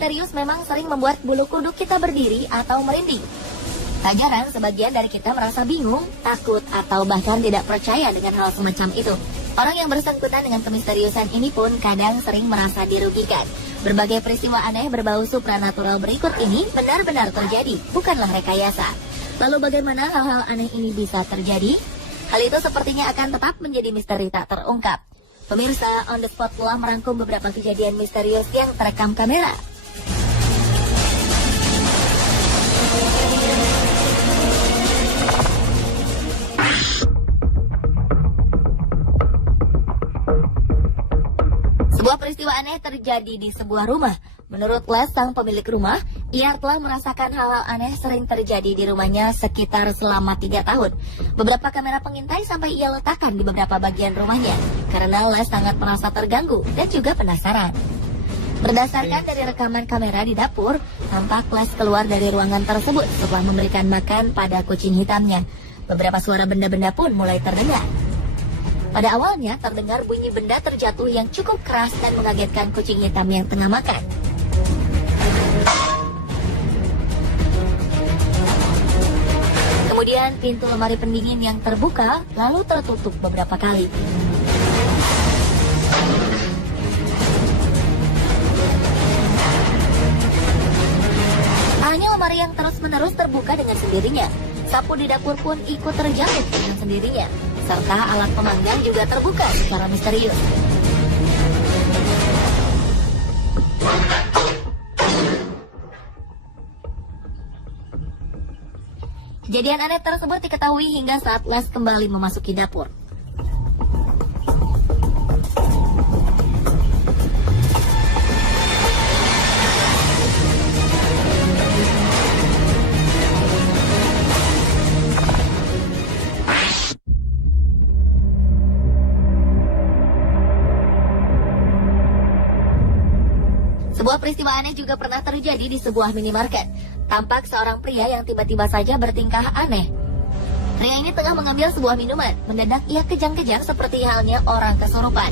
misterius memang sering membuat bulu kuduk kita berdiri atau merinding. Tak jarang sebagian dari kita merasa bingung, takut, atau bahkan tidak percaya dengan hal semacam itu. Orang yang bersangkutan dengan kemisteriusan ini pun kadang sering merasa dirugikan. Berbagai peristiwa aneh berbau supranatural berikut ini benar-benar terjadi, bukanlah rekayasa. Lalu bagaimana hal-hal aneh ini bisa terjadi? Hal itu sepertinya akan tetap menjadi misteri tak terungkap. Pemirsa, On The Spot telah merangkum beberapa kejadian misterius yang terekam kamera. Sebuah peristiwa aneh terjadi di sebuah rumah. Menurut Les, sang pemilik rumah, ia telah merasakan hal-hal aneh sering terjadi di rumahnya sekitar selama 3 tahun. Beberapa kamera pengintai sampai ia letakkan di beberapa bagian rumahnya, karena Les sangat merasa terganggu dan juga penasaran. Berdasarkan dari rekaman kamera di dapur, tampak Les keluar dari ruangan tersebut setelah memberikan makan pada kucing hitamnya. Beberapa suara benda-benda pun mulai terdengar. Pada awalnya terdengar bunyi benda terjatuh yang cukup keras dan mengagetkan kucing hitam yang tengah makan. Kemudian pintu lemari pendingin yang terbuka lalu tertutup beberapa kali. Hanya lemari yang terus-menerus terbuka dengan sendirinya. Sapu di dapur pun ikut terjatuh dengan sendirinya. Serta alat pemanggang juga terbuka secara misterius. Kejadian aneh tersebut diketahui hingga saat Les kembali memasuki dapur. Sebuah peristiwa aneh juga pernah terjadi di sebuah minimarket. Tampak seorang pria yang tiba-tiba saja bertingkah aneh. Pria ini tengah mengambil sebuah minuman. Mendadak ia kejang-kejang seperti halnya orang kesurupan.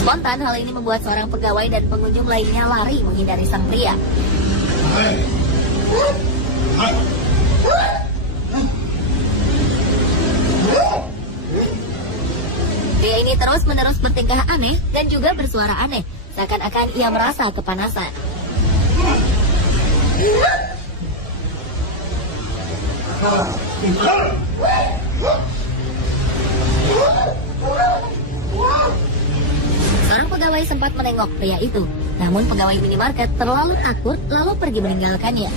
Spontan hal ini membuat seorang pegawai dan pengunjung lainnya lari menghindari sang pria. Pria ini terus-menerus bertingkah aneh dan juga bersuara aneh, seakan-akan ia merasa kepanasan. Seorang pegawai sempat menengok pria itu, namun pegawai minimarket terlalu takut lalu pergi meninggalkannya.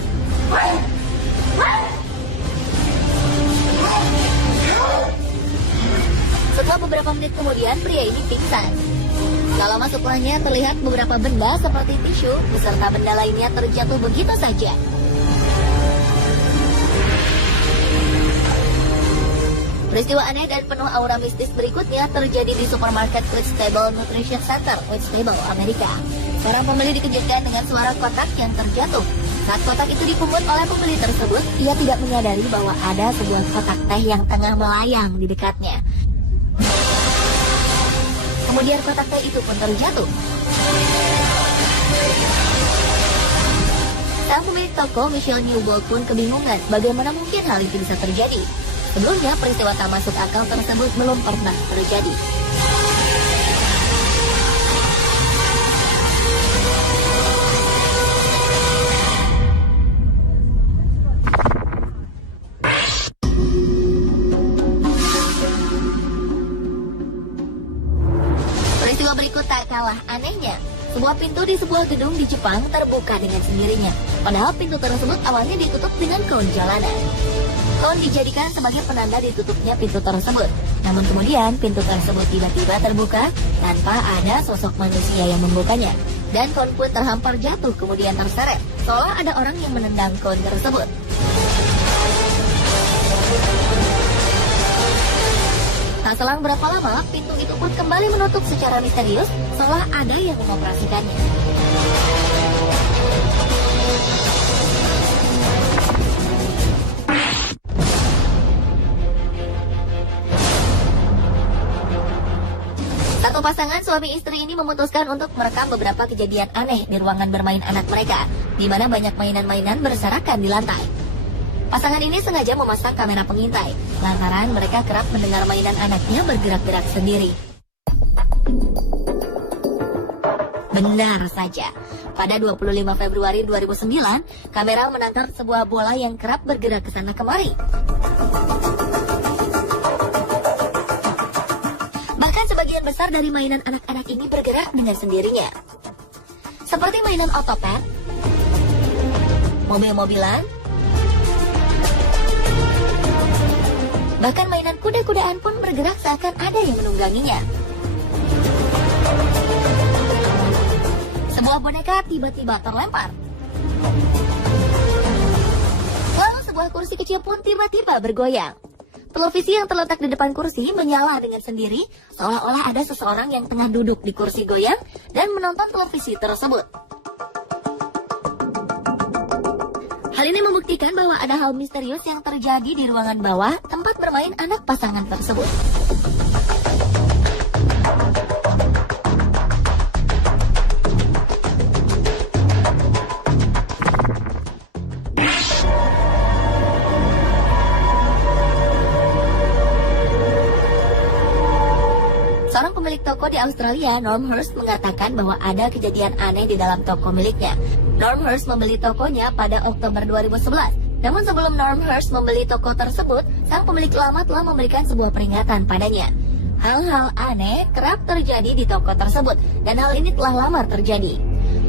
Setelah beberapa menit kemudian, pria ini pingsan. Tak lama setelahnya terlihat beberapa benda seperti tisu beserta benda lainnya terjatuh begitu saja. Peristiwa aneh dan penuh aura mistis berikutnya terjadi di supermarket Whitstable Nutrition Center, Whitstable, Amerika. Seorang pembeli dikejutkan dengan suara kotak yang terjatuh. Saat kotak itu dipungut oleh pembeli tersebut, ia tidak menyadari bahwa ada sebuah kotak teh yang tengah melayang di dekatnya. Kemudian kotak teh itu pun terjatuh. Sang pemilik toko, Michelle Newbold, pun kebingungan bagaimana mungkin hal itu bisa terjadi. Sebelumnya, peristiwa tak masuk akal tersebut belum pernah terjadi. Peristiwa berikut tak kalah anehnya. Sebuah pintu di sebuah gedung di Jepang terbuka dengan sendirinya. Padahal pintu tersebut awalnya ditutup dengan koin jalanan. Koin dijadikan sebagai penanda ditutupnya pintu tersebut. Namun kemudian pintu tersebut tiba-tiba terbuka tanpa ada sosok manusia yang membukanya. Dan koin pun terhampar jatuh kemudian terseret. Seolah ada orang yang menendang koin tersebut. Tak selang berapa lama, pintu itu pun kembali menutup secara misterius, seolah ada yang mengoperasikannya. Sang pasangan suami istri ini memutuskan untuk merekam beberapa kejadian aneh di ruangan bermain anak mereka, di mana banyak mainan-mainan berserakan di lantai. Pasangan ini sengaja memasang kamera pengintai, lantaran mereka kerap mendengar mainan anaknya bergerak-gerak sendiri. Benar saja, pada 25 Februari 2009, kamera menangkap sebuah bola yang kerap bergerak ke sana kemari. Bahkan sebagian besar dari mainan anak-anak ini bergerak dengan sendirinya. Seperti mainan otopet, mobil-mobilan, bahkan mainan kuda-kudaan pun bergerak seakan ada yang menungganginya. Sebuah boneka tiba-tiba terlempar. Lalu sebuah kursi kecil pun tiba-tiba bergoyang. Televisi yang terletak di depan kursi menyala dengan sendiri, seolah-olah ada seseorang yang tengah duduk di kursi goyang dan menonton televisi tersebut. Hal ini membuktikan bahwa ada hal misterius yang terjadi di ruangan bawah tempat bermain anak pasangan tersebut. Seorang pemilik toko di Australia, Norm Hurst, mengatakan bahwa ada kejadian aneh di dalam toko miliknya. Norm Hurst membeli tokonya pada Oktober 2011. Namun sebelum Norm Hurst membeli toko tersebut, sang pemilik lama telah memberikan sebuah peringatan padanya. Hal-hal aneh kerap terjadi di toko tersebut, dan hal ini telah lama terjadi.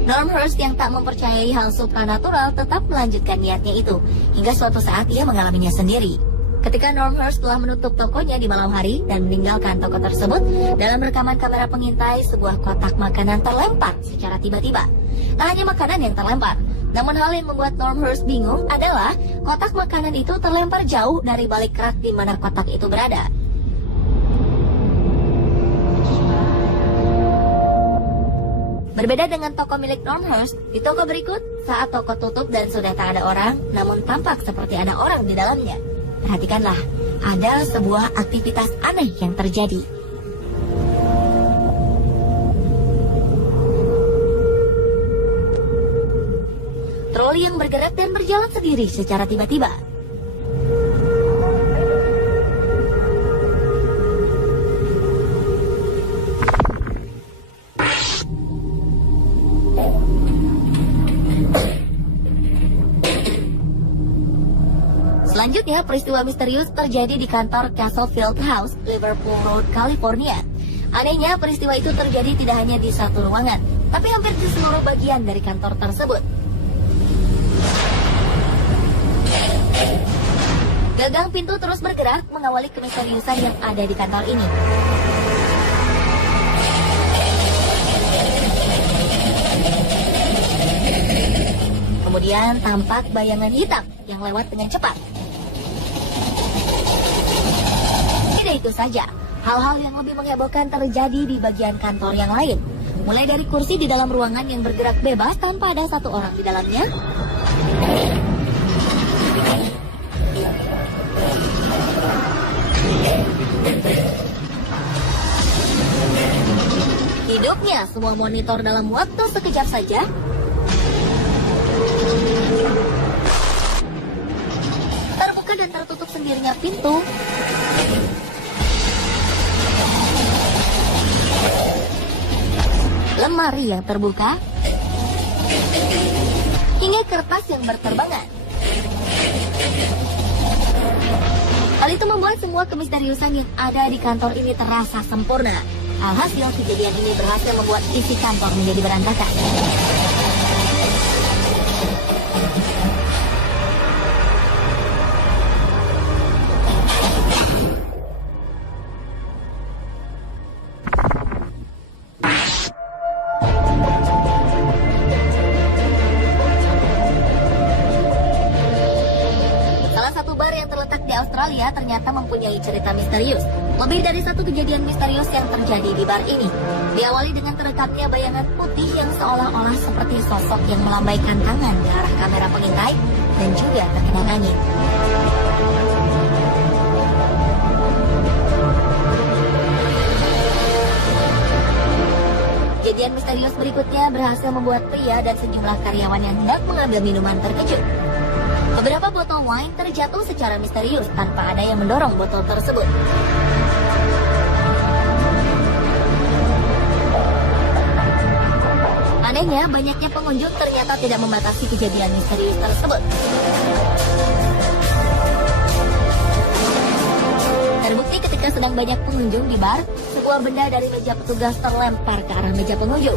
Norm Hurst yang tak mempercayai hal supranatural tetap melanjutkan niatnya itu, hingga suatu saat ia mengalaminya sendiri. Ketika Norm Hurst telah menutup tokonya di malam hari dan meninggalkan toko tersebut, dalam rekaman kamera pengintai sebuah kotak makanan terlempar secara tiba-tiba. Tak hanya makanan yang terlempar, namun hal yang membuat Norm Hurst bingung adalah kotak makanan itu terlempar jauh dari balik rak di mana kotak itu berada. Berbeda dengan toko milik Norm Hurst, di toko berikut, saat toko tutup dan sudah tak ada orang, namun tampak seperti ada orang di dalamnya. Perhatikanlah, ada sebuah aktivitas aneh yang terjadi. Troli yang bergerak dan berjalan sendiri secara tiba-tiba. Selanjutnya, peristiwa misterius terjadi di kantor Castle Field House, Liverpool Road, California. Anehnya, peristiwa itu terjadi tidak hanya di satu ruangan, tapi hampir di seluruh bagian dari kantor tersebut. Gagang pintu terus bergerak mengawali kemisteriusan yang ada di kantor ini. Kemudian tampak bayangan hitam yang lewat dengan cepat. Tidak itu saja, hal-hal yang lebih menghebohkan terjadi di bagian kantor yang lain. Mulai dari kursi di dalam ruangan yang bergerak bebas tanpa ada satu orang di dalamnya, hidupnya semua monitor dalam waktu sekejap saja, terbuka dan tertutup sendirinya pintu, lemari yang terbuka, hingga kertas yang berterbangan. Hal itu membuat semua kemisteriusan yang ada di kantor ini terasa sempurna. Alhasil, kejadian ini berhasil membuat isi kantor menjadi berantakan. Australia ternyata mempunyai cerita misterius. Lebih dari satu kejadian misterius yang terjadi di bar ini. Diawali dengan terekamnya bayangan putih yang seolah-olah seperti sosok yang melambaikan tangan ke arah kamera pengintai dan juga terkena angin. misterius berikutnya berhasil membuat pria dan sejumlah karyawan yang hendak mengambil minuman terkejut. Beberapa botol wine terjatuh secara misterius tanpa ada yang mendorong botol tersebut. Anehnya, banyaknya pengunjung ternyata tidak membatasi kejadian misterius tersebut. Terbukti ketika sedang banyak pengunjung di bar, sebuah benda dari meja petugas terlempar ke arah meja pengunjung.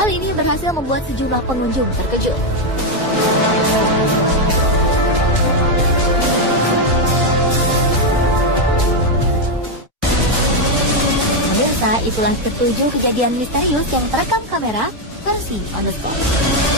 Hal ini berhasil membuat sejumlah pengunjung terkejut. Pemirsa, itulah ketujuh kejadian misterius yang terekam kamera versi On The Spot.